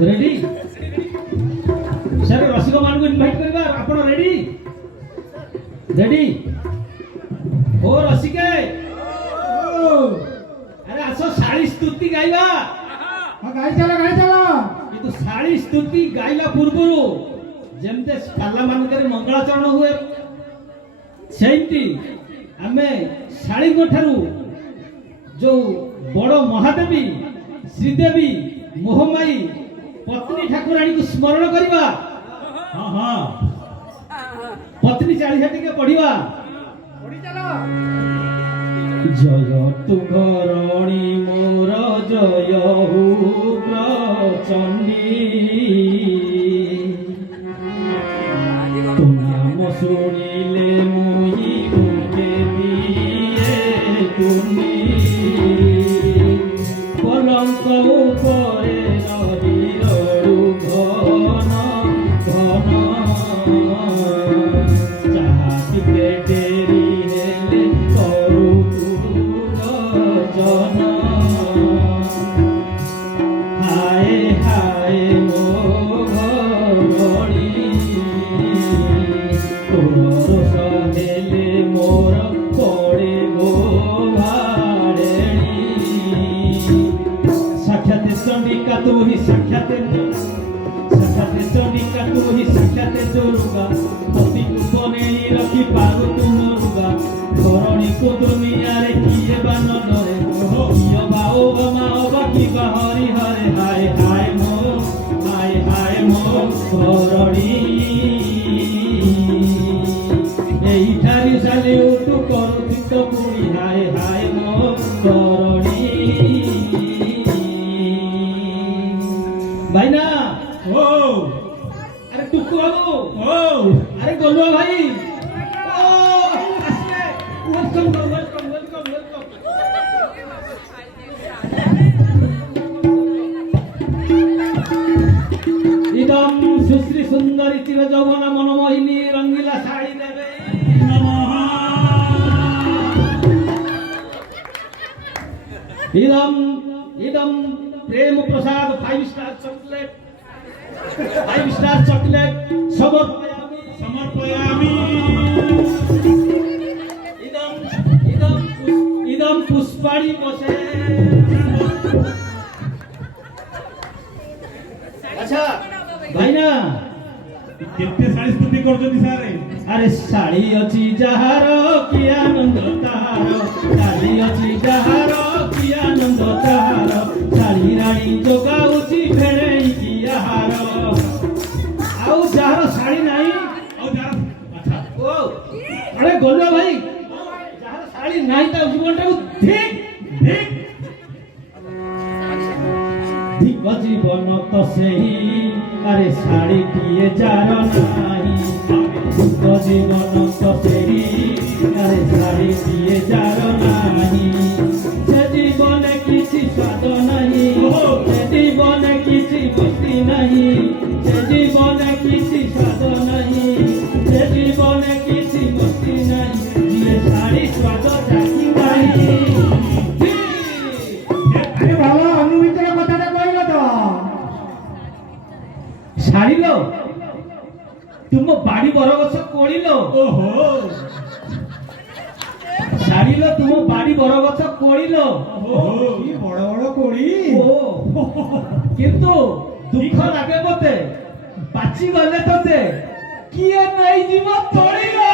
Ready sir रसिक मान को invite करबा आपण रेडी रेडी ओ रसिके अरे आसो शाली स्तुति गाइबा हां गाई चला किंतु शाली स्तुति गाइला पूर्वरु जेमते पाला मानकर मंगलाचरण हुए सेमती आमे शाली ठारू जो बड़ महादेवी श्रीदेवी मोहमाई पत्नी ठाकुराणी को स्मरण करवा हाँ हाँ पत्नी चालीसा टिके पढ़िवा जय तु घरणी मोर जय उग्र चंडी तु नाम शुणिले मोहि मुखे दिए तुमी कलंक उपरे नदीरु घन घन चाहा टिके डेरी हेले करू दर्शन हाय हाय मो घरणी तोर रस हेले मोर पड़े गो भाड़ेणी साक्षात चंडिका तू ही साक्षात चंडिका तू ही साक्षात दुर्गा पति को बने रखी पारु तुम रुगा धरणी को दुनिया रे किए बान डरे किए बाओ बमा ओबा की हरि हरे हाय हाय मो धरणी एई ठारी साले उठु करू चित्त पुणी हाय हाय मो धरणी भाईना ओ अरे टुकु बाबू ओ अरे गोलुआ भाई ओ आसले वेलकम इदम सुश्री सुंदरी चिर यौवन मनमोहिनी रंगीला साड़ी देवे नमः इदम प्रेम प्रसाद 5 स्टार चॉकलेट समर्पयामि इदम पुष्पाणी बसे अच्छा भाई ना केते साड़ी स्तुति करजोनी सारे अरे साड़ी अछि जहार कि आनंद तार साड़ी अछि जहार कि आनंद तार साड़ी रानी जोगाउची फेरेई कि आहार आउ जहार साड़ी नाही आउ जहार अच्छा ओ अरे गोलुआ भाई जहार साड़ी नाही ता जीवनटा ठीक जीवन तो सही अरे साड़ी किए जार नाही जीवन तो सही अरे साड़ी किए जार नाही से जीवन किसी स्वाद नहीं से जीवन किसी मस्ती नहीं से जीवन किसी स्वाद नहीं से जीवन किसी मस्ती नहीं ये साड़ी स्वाद जाती नहीं अरे बाबा अनुमित्र কথাটা কইলো তো ছাড়িলো তুম বাড়ি বরগছ কোড়িলো ওহো ছাড়িলো তুম বাড়ি বরগছ কোড়িলো ওহো কি বড় বড় কোড়ি ও কিন্তু দুঃখ লাগে মতে বাঁচি গলে তোতে কিয়ে নাই জীব তড়িলো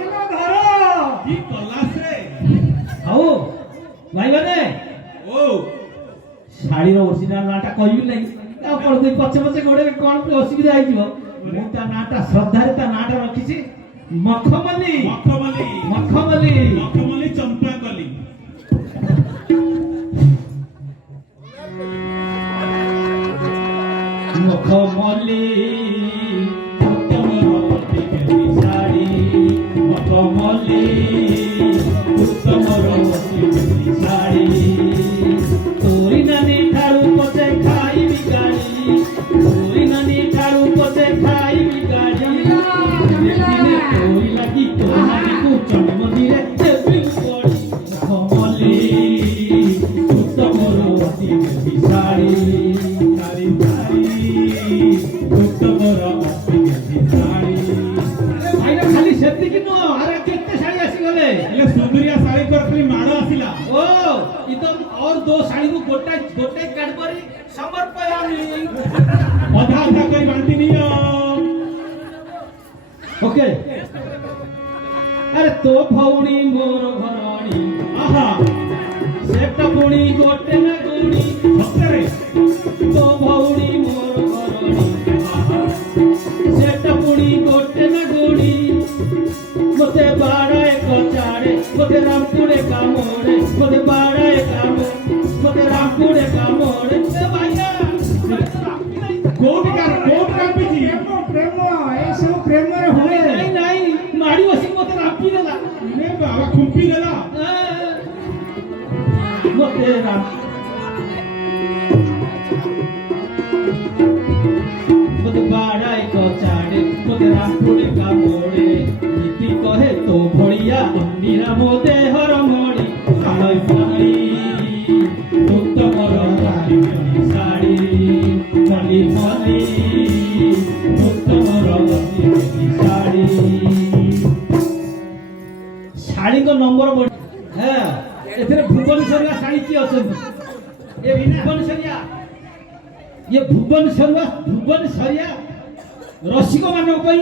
এলো ধর কি কলাসে আও ভাই মানে ও শাড়ির অরিজিনাল নাটা কইবি নাই আপন দুই পছে পছে গোড়ে কোন অসুবিধা হইଯିବ ମୁଁ ତା ନାଟା ଶ୍ରଦ୍ଧାରେ ତା ନାଟା ରଖିଛି ମଖମଲି ଚମ୍ପାକଲି ମଖମଲି ଉତ୍ତମ ରତି ଶାଢ଼ୀ ମଖମଲି ଉତ୍ତମ ରତି ଶାଢ଼ୀ ତୋରି ନାନୀ ଠାରୁ ପଛେ ଖାଇବି ଗାଳି ତୋରି ନାନୀ ଠାରୁ ପଛେ ଖାଇବି ଗାଳି ଦେଖିଲେ ତୋରି ଲାଗି ତୋ ନାନୀକୁ ଚଣ୍ଡୀ ମନ୍ଦିରେ ଦେବି ପଡ଼ି ମଖମଲି ଉତ୍ତମ ରତି ଶାଢ଼ୀ ମୋର ଦୋ ଶାଢ଼ୀକୁ ଗୋଟାଏ ଗୋଟାଏ କାଢିପାରି ସମର୍ପୟାମି। ଅଧା ଅଧା କରି ବାଣ୍ଟି ନିଅ। ଓକେ ଆରେ ତୋ ଭଉଣୀ ମୋର ଘରଣୀ ଆହା ସେଟା ପୁଣି ଗୋଟେ ନା ଗୁଣି ସତରେ ତୋ ଭଉଣୀ ମୋର ଘରଣୀ ସେଟା ପୁଣି ଗୋଟେ ନା ଗୁଣି ମତେ ବାଡ଼ାଏ କଚାଡ଼େ ମତେ ରାମପୁଡ଼େ କାମୋଡ଼େ ମତେ ବାଡ଼ାଏ ମତେ ରାମପୁଡ଼େ କାମୋଡ଼େ ଏ ଭାଇଆ କୋଉଠି କାମ୍ପିଛି? ପ୍ରେମ ଏସବୁ ପ୍ରେମରେ ହୁଏ। ନାଇଁ ନାଇଁ ମାଡ଼ି ବସିକି ମତେ ରାମ୍ପି ଦେଲା ରେ ବାବା ଖୁମ୍ପି ଦେଲା। ମତେ ମତେ ବାଡ଼ାଏ କଚାଡ଼େ ମତେ ରାମପୁଡ଼େ କାମୋଡ଼େ ନୀତି କହେ ତୋ ଭଳିଆ ନିରାମ ଦେହର ମଣି ସାଳଇ ପାଣି ଉତ୍ତମର ଶାଢ଼ୀ ମଲି ମଲି ଉତ୍ତମର ଶାଢ଼ୀ ଶାଢ଼ୀଙ୍କ ନମ୍ବର ବଢ଼ି হ্যাঁ এখানে ভুবনেশ্বরিয়া শাড়ি কি অଛନ୍ତି এ ভুবনেশ্বরিয়া ये भुवनेश्वरिया रसिक ମାନଙ୍କ ପାଇଁ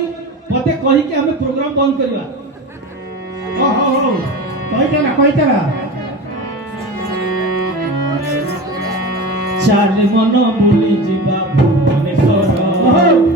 ମତେ କହିକି ଆମେ ପ୍ରୋଗ୍ରାମ ବନ୍ଦ କରିବା। ହଉ କହିଚାଲ ଚାଲେ ମନ ବୁଲି ଯିବା ଭୁବନେଶ୍ୱର